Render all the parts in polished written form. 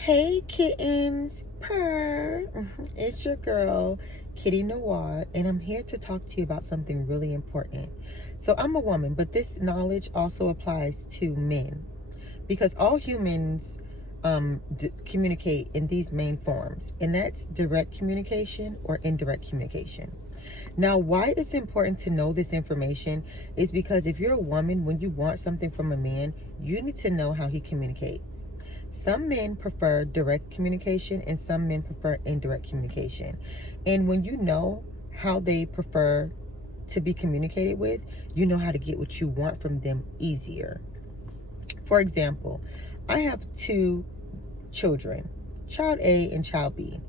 Hey kittens, purr. It's your girl, Kitty Noir, and I'm here to talk to you about something really important. So I'm a woman, but this knowledge also applies to men because all humans communicate in these main forms, and that's direct communication or indirect communication. Now, why it's important to know this information is because if you're a woman, when you want something from a man, you need to know how he communicates. Some men prefer direct communication and some men prefer indirect communication. And when you know how they prefer to be communicated with, you know how to get what you want from them easier. For example, I have two children, child A and child B.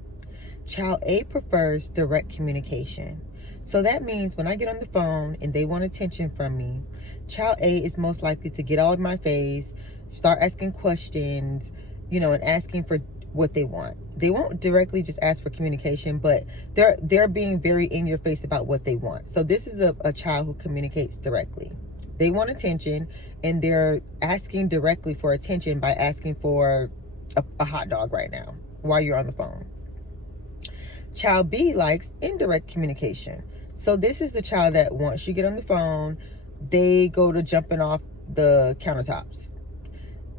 Child A prefers direct communication. So that means when I get on the phone and they want attention from me, child A is most likely to get all in my face, start asking questions, and asking for what they want. They won't directly just ask for communication, but they're being very in your face about what they want. So this is a child who communicates directly. They want attention and they're asking directly for attention by asking for a hot dog right now while you're on the phone. Child B likes indirect communication. So this is the child that once you get on the phone, they go to jumping off the countertops.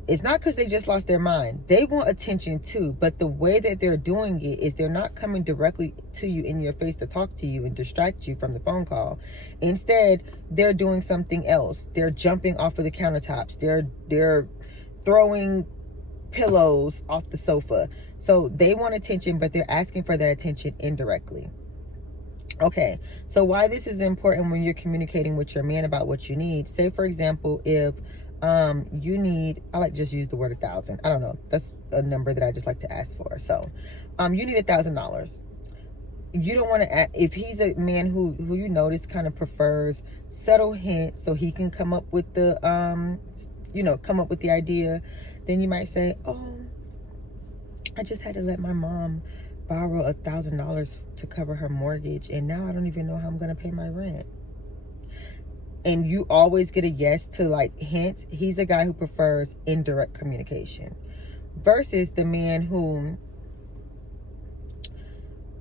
It's not because they just lost their mind. They want attention too, but the way that they're doing it is they're not coming directly to you in your face to talk to you and distract you from the phone call. Instead, they're doing something else. They're jumping off of the countertops. They're throwing pillows off the sofa. So they want attention, but they're asking for that attention indirectly. Okay, so why this is important when you're communicating with your man about what you need. Say, for example, if you need, I like just use the word 1,000. I don't know. That's a number that I just like to ask for. So you need $1,000. You don't want to, if he's a man who you notice kind of prefers subtle hints so he can come up with the, come up with the idea, then you might say, oh, I just had to let my mom borrow $1,000 to cover her mortgage, and now I don't even know how I'm going to pay my rent. And you always get a yes to like hints. He's a guy who prefers indirect communication versus the man who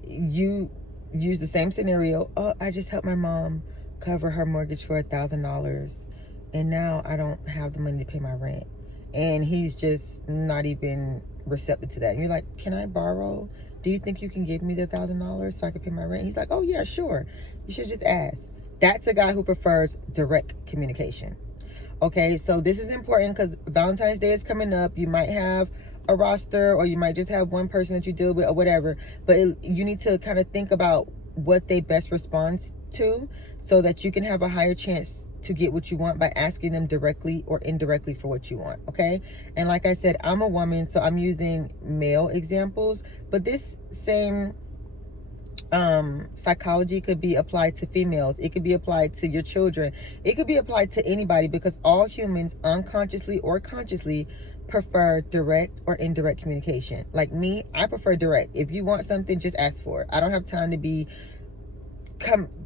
you use the same scenario. Oh, I just helped my mom cover her mortgage for $1,000 and now I don't have the money to pay my rent. And he's just not even receptive to that. And you're like, can I borrow? Do you think you can give me the $1,000 so I can pay my rent? He's like, oh yeah, sure. You should just ask. That's a guy who prefers direct communication. Okay, so this is important because Valentine's Day is coming up. You might have a roster or you might just have one person that you deal with or whatever. But you need to kind of think about what they best respond to so that you can have a higher chance to get what you want by asking them directly or indirectly for what you want. Okay, and like I said, I'm a woman, so I'm using male examples, but this same psychology could be applied to females. It could be applied to your children. It could be applied to anybody because all humans, unconsciously or consciously, prefer direct or indirect communication. Like me, I prefer direct. If you want something, just ask for it. I don't have time to be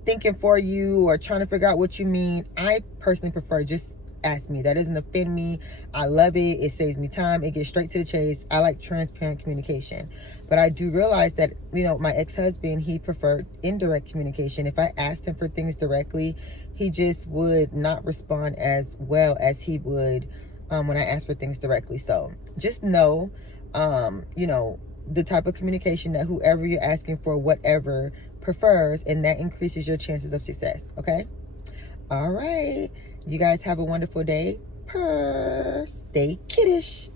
thinking for you or trying to figure out what you mean. I personally prefer just ask me. That doesn't offend me. I love it. It saves me time. It gets straight to the chase. I like transparent communication. But I do realize that, my ex-husband, he preferred indirect communication. If I asked him for things directly, he just would not respond as well as he would when I asked for things directly. So just know, the type of communication that whoever you're asking for, whatever, prefers, and that increases your chances of success. Okay? All right. You guys have a wonderful day. Stay kiddish.